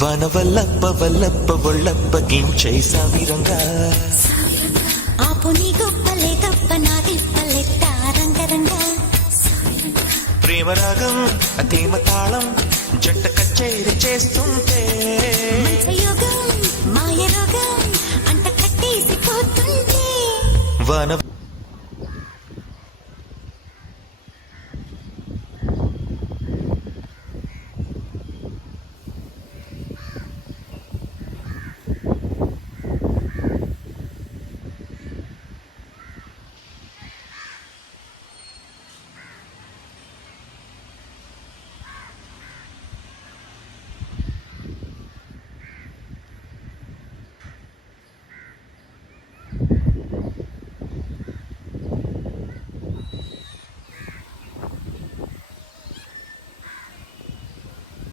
వన వల్లప్ప వల్లప్ప ఒళ్ళప్ప గించై సామిరంగా ఆపు నీ గొప్పలే గొప్ప నా తిప్పలెట్ట రంగరంగా ప్రేమ రాగం అతేమ తాళం జంట కచేరి చేస్తుంటే యోగం మాయ రోగం అంట కట్టేసి పోతుంటే వన